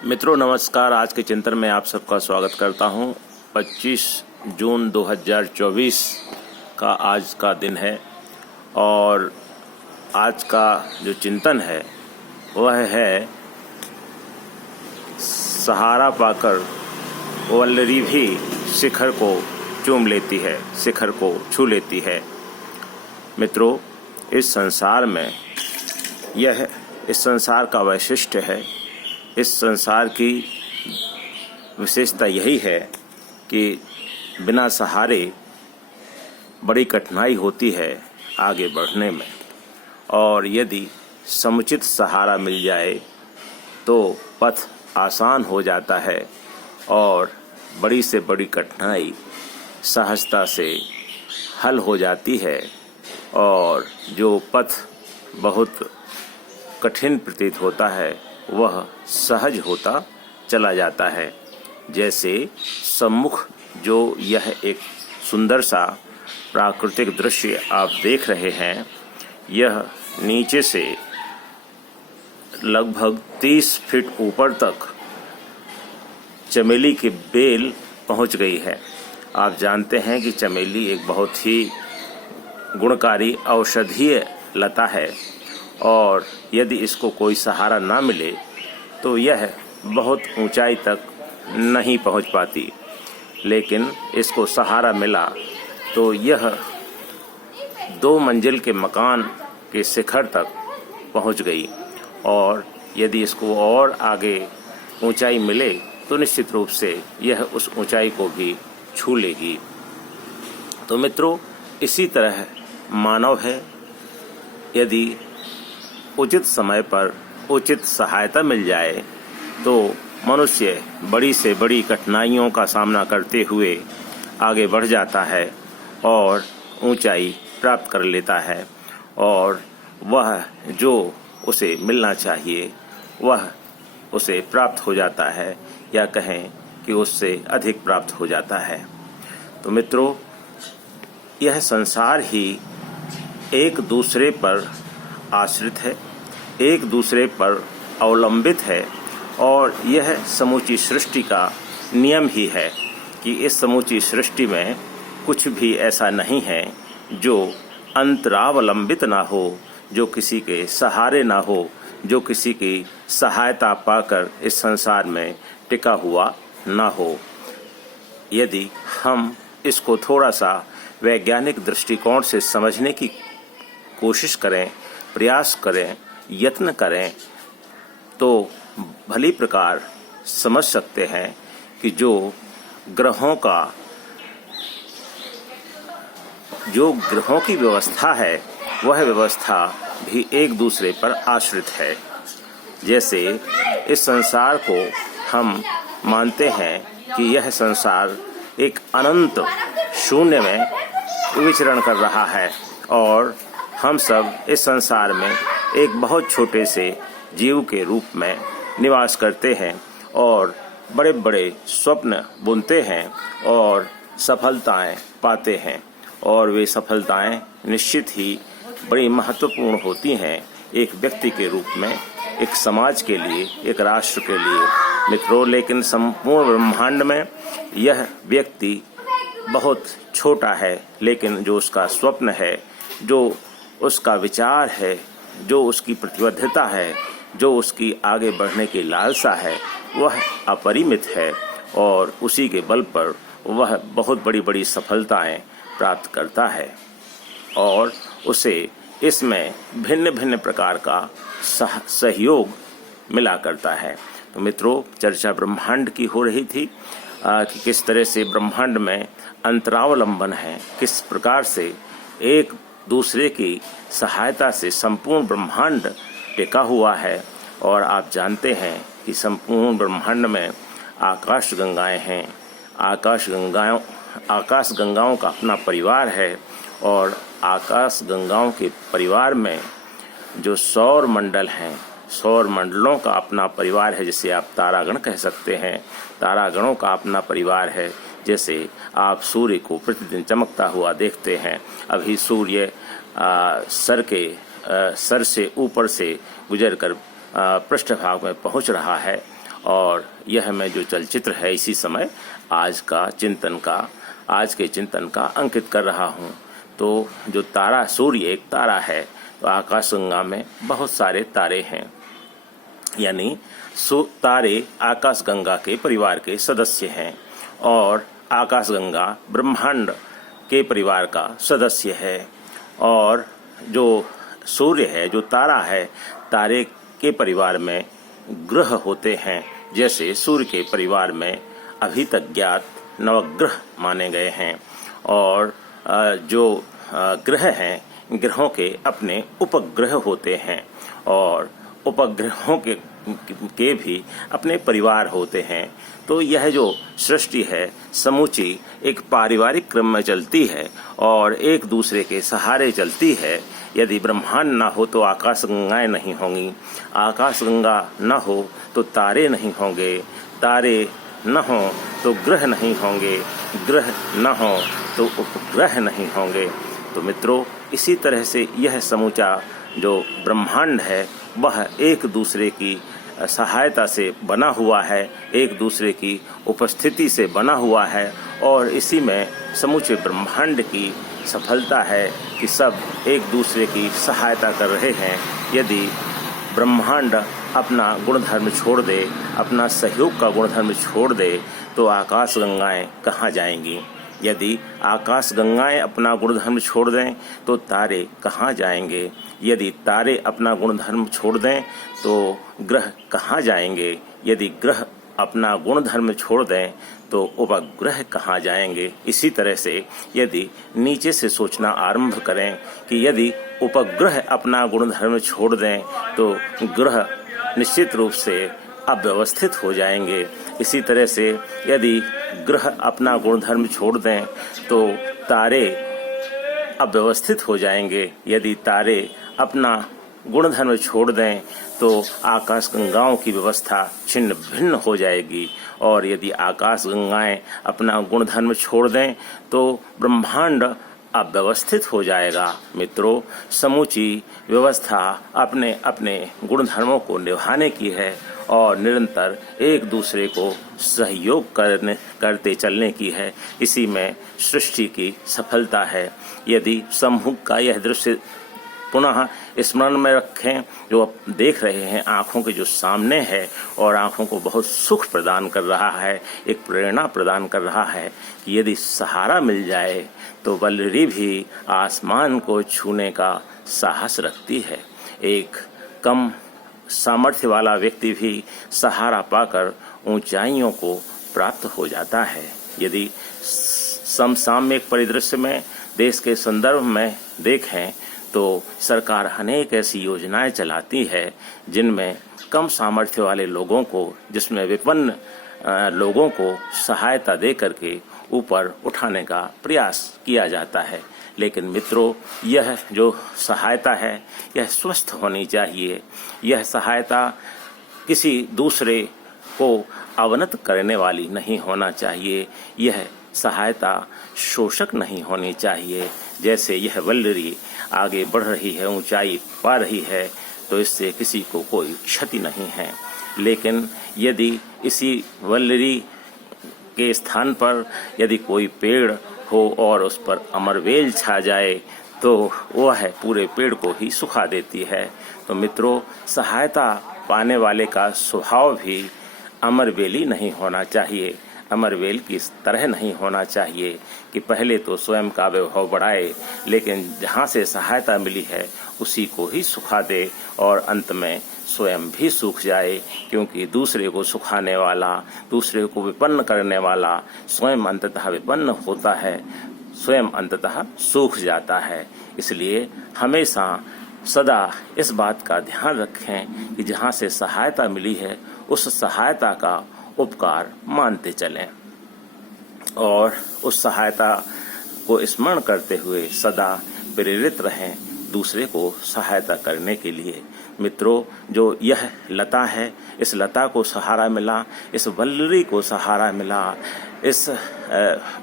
मित्रों नमस्कार। आज के चिंतन में आप सबका स्वागत करता हूं। 25 जून 2024 का आज का दिन है और आज का जो चिंतन है वह है सहारा पाकर वल्लरी भी शिखर को चूम लेती है, शिखर को छू लेती है। मित्रों, इस संसार में इस संसार का वैशिष्ट्य है। इस संसार की विशेषता यही है कि बिना सहारे बड़ी कठिनाई होती है आगे बढ़ने में, और यदि समुचित सहारा मिल जाए तो पथ आसान हो जाता है और बड़ी से बड़ी कठिनाई सहजता से हल हो जाती है और जो पथ बहुत कठिन प्रतीत होता है वह सहज होता चला जाता है। जैसे सम्मुख जो यह एक सुंदर सा प्राकृतिक दृश्य आप देख रहे हैं, यह नीचे से लगभग 30 फीट ऊपर तक चमेली की बेल पहुंच गई है। आप जानते हैं कि चमेली एक बहुत ही गुणकारी औषधीय लता है और यदि इसको कोई सहारा ना मिले तो यह बहुत ऊंचाई तक नहीं पहुंच पाती, लेकिन इसको सहारा मिला तो यह 2 मंजिल के मकान के शिखर तक पहुंच गई और यदि इसको और आगे ऊंचाई मिले तो निश्चित रूप से यह उस ऊंचाई को भी छू लेगी। तो मित्रों, इसी तरह मानव है। यदि उचित समय पर उचित सहायता मिल जाए तो मनुष्य बड़ी से बड़ी कठिनाइयों का सामना करते हुए आगे बढ़ जाता है और ऊंचाई प्राप्त कर लेता है और वह जो उसे मिलना चाहिए वह उसे प्राप्त हो जाता है, या कहें कि उससे अधिक प्राप्त हो जाता है। तो मित्रों, यह संसार ही एक दूसरे पर आश्रित है, एक दूसरे पर अवलंबित है और यह समूची सृष्टि का नियम ही है कि इस समूची सृष्टि में कुछ भी ऐसा नहीं है जो अंतरावलंबित ना हो, जो किसी के सहारे ना हो, जो किसी की सहायता पाकर इस संसार में टिका हुआ ना हो। यदि हम इसको थोड़ा सा वैज्ञानिक दृष्टिकोण से समझने की कोशिश करें, प्रयास करें, यत्न करें तो भली प्रकार समझ सकते हैं कि जो ग्रहों की व्यवस्था है वह व्यवस्था भी एक दूसरे पर आश्रित है। जैसे इस संसार को हम मानते हैं कि यह संसार एक अनंत शून्य में विचरण कर रहा है और हम सब इस संसार में एक बहुत छोटे से जीव के रूप में निवास करते हैं और बड़े बड़े स्वप्न बुनते हैं और सफलताएं पाते हैं, और वे सफलताएं निश्चित ही बड़ी महत्वपूर्ण होती हैं एक व्यक्ति के रूप में, एक समाज के लिए, एक राष्ट्र के लिए। मित्रों, लेकिन संपूर्ण ब्रह्मांड में यह व्यक्ति बहुत छोटा है, लेकिन जो उसका स्वप्न है, जो उसका विचार है, जो उसकी प्रतिबद्धता है, जो उसकी आगे बढ़ने की लालसा है, वह अपरिमित है और उसी के बल पर वह बहुत बड़ी बड़ी सफलताएं प्राप्त करता है और उसे इसमें भिन्न भिन्न प्रकार का सहयोग मिला करता है। तो मित्रों, चर्चा ब्रह्मांड की हो रही थी कि किस तरह से ब्रह्मांड में अंतरावलंबन है, किस प्रकार से एक दूसरे की सहायता से संपूर्ण ब्रह्मांड टिका हुआ है। और आप जानते हैं कि संपूर्ण ब्रह्मांड में आकाश गंगाएं हैं। आकाश गंगाओं का अपना परिवार है और आकाश गंगाओं के परिवार में जो सौर मंडल हैं, सौर मंडलों का अपना परिवार है, जिसे आप तारागण कह सकते हैं। तारागणों का अपना परिवार है। जैसे आप सूर्य को प्रतिदिन चमकता हुआ देखते हैं। अभी सूर्य सर से ऊपर से गुजरकर पृष्ठभाग में पहुंच रहा है और यह मैं जो चलचित्र है इसी समय आज के चिंतन का अंकित कर रहा हूँ। तो जो तारा, सूर्य एक तारा है, तो आकाशगंगा में बहुत सारे तारे हैं, यानी तारे आकाशगंगा के परिवार के सदस्य हैं और आकाशगंगा ब्रह्मांड के परिवार का सदस्य है। और जो सूर्य है, जो तारा है, तारे के परिवार में ग्रह होते हैं। जैसे सूर्य के परिवार में अभी तक ज्ञात नवग्रह माने गए हैं और जो ग्रह हैं, ग्रहों के अपने उपग्रह होते हैं और उपग्रहों के भी अपने परिवार होते हैं। तो यह जो सृष्टि है समूची एक पारिवारिक क्रम में चलती है और एक दूसरे के सहारे चलती है। यदि ब्रह्मांड न हो तो आकाशगंगाएं नहीं होंगी, आकाशगंगा न हो तो तारे नहीं होंगे, तारे न हो तो ग्रह नहीं होंगे, ग्रह न हो तो उपग्रह नहीं होंगे। तो मित्रों, इसी तरह से यह समूचा जो ब्रह्मांड है वह एक दूसरे की सहायता से बना हुआ है, एक दूसरे की उपस्थिति से बना हुआ है और इसी में समूचे ब्रह्मांड की सफलता है कि सब एक दूसरे की सहायता कर रहे हैं। यदि ब्रह्मांड अपना गुणधर्म छोड़ दे, अपना सहयोग का गुणधर्म छोड़ दे, तो आकाशगंगाएं कहाँ जाएंगी? यदि आकाशगंगाएं अपना गुणधर्म छोड़ दें तो तारे कहाँ जाएंगे? यदि तारे अपना गुणधर्म छोड़ दें तो ग्रह कहाँ जाएंगे? यदि ग्रह अपना गुणधर्म छोड़ दें तो उपग्रह कहाँ जाएंगे? इसी तरह से यदि नीचे से सोचना आरंभ करें कि यदि उपग्रह अपना गुणधर्म छोड़ दें तो ग्रह निश्चित रूप से अव्यवस्थित हो जाएंगे। इसी तरह से यदि ग्रह अपना गुणधर्म छोड़ दें तो तारे अव्यवस्थित हो जाएंगे। यदि तारे अपना गुणधर्म छोड़ दें तो आकाशगंगाओं की व्यवस्था छिन्न भिन्न हो जाएगी और यदि आकाशगंगाएं अपना गुणधर्म छोड़ दें तो ब्रह्मांड अव्यवस्थित हो जाएगा। मित्रों, समूची व्यवस्था अपने अपने गुणधर्मों को निभाने की है और निरंतर एक दूसरे को सहयोग करते चलने की है। इसी में सृष्टि की सफलता है। यदि समूह का यह दृश्य पुनः स्मरण में रखें, जो आप देख रहे हैं आँखों के जो सामने है और आँखों को बहुत सुख प्रदान कर रहा है, एक प्रेरणा प्रदान कर रहा है कि यदि सहारा मिल जाए तो वल्लरी भी आसमान को छूने का साहस रखती है। एक कम सामर्थ्य वाला व्यक्ति भी सहारा पाकर ऊंचाइयों को प्राप्त हो जाता है। यदि समसामयिक परिदृश्य में देश के संदर्भ में देखें तो सरकार अनेक ऐसी योजनाएं चलाती है जिनमें कम सामर्थ्य वाले लोगों को, जिसमें विपन्न लोगों को सहायता दे करके ऊपर उठाने का प्रयास किया जाता है। लेकिन मित्रों, यह जो सहायता है यह स्वस्थ होनी चाहिए। यह सहायता किसी दूसरे को अवनत करने वाली नहीं होना चाहिए। यह सहायता शोषक नहीं होनी चाहिए। जैसे यह वल्लरी आगे बढ़ रही है, ऊंचाई पा रही है, तो इससे किसी को कोई क्षति नहीं है। लेकिन यदि इसी वल्लरी के स्थान पर यदि कोई पेड़ हो और उस पर अमरवेल छा जाए तो वह पूरे पेड़ को ही सुखा देती है। तो मित्रों, सहायता पाने वाले का स्वभाव भी अमरवेली नहीं होना चाहिए। अमरवेल की इस तरह नहीं होना चाहिए कि पहले तो स्वयं का वैभव बढ़ाए, लेकिन जहाँ से सहायता मिली है उसी को ही सुखा दे और अंत में स्वयं भी सूख जाए, क्योंकि दूसरे को सुखाने वाला, दूसरे को विपन्न करने वाला स्वयं अंततः विपन्न होता है, स्वयं अंततः सूख जाता है। इसलिए हमेशा सदा इस बात का ध्यान रखें कि जहाँ से सहायता मिली है उस सहायता का उपकार मानते चलें और उस सहायता को स्मरण करते हुए सदा प्रेरित रहें दूसरे को सहायता करने के लिए। मित्रों, जो यह लता है, इस लता को सहारा मिला, इस वल्लरी को सहारा मिला, इस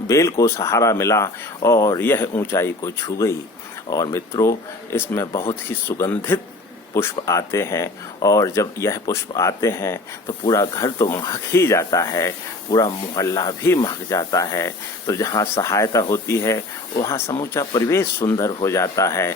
बेल को सहारा मिला और यह ऊंचाई को छू गई। और मित्रों, इसमें बहुत ही सुगंधित पुष्प आते हैं, और जब यह पुष्प आते हैं तो पूरा घर तो महक ही जाता है, पूरा मोहल्ला भी महक जाता है। तो जहाँ सहायता होती है वहाँ समूचा परिवेश सुंदर हो जाता है,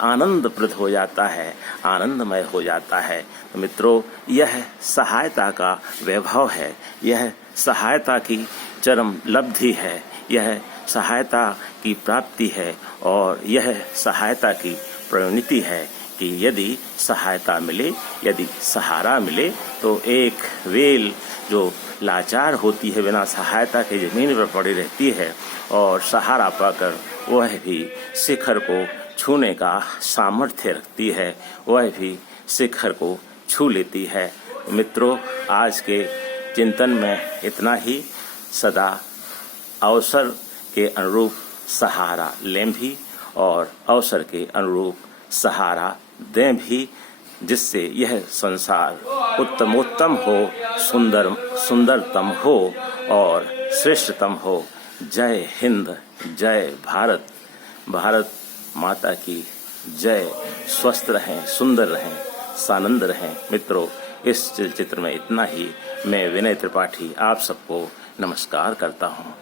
आनंदप्रद हो जाता है, आनंदमय हो जाता है। तो मित्रों, यह सहायता का वैभव है, यह सहायता की चरम लब्धि है, यह सहायता की प्राप्ति है, और यह सहायता की परिणति है कि यदि सहायता मिले, यदि सहारा मिले, तो एक वेल जो लाचार होती है, बिना सहायता के जमीन पर पड़ी रहती है, और सहारा पाकर वह भी शिखर को छूने का सामर्थ्य रखती है, वह भी शिखर को छू लेती है। मित्रों, आज के चिंतन में इतना ही। सदा अवसर के अनुरूप सहारा लें भी, और अवसर के अनुरूप सहारा दें भी, जिससे यह संसार उत्तमोत्तम हो, सुंदरतम हो और श्रेष्ठतम हो। जय हिंद, जय भारत, भारत माता की जय। स्वस्थ रहें, सुंदर रहें, सानंद रहें। मित्रों, इस चित्र में इतना ही। मैं विनय त्रिपाठी आप सबको नमस्कार करता हूँ।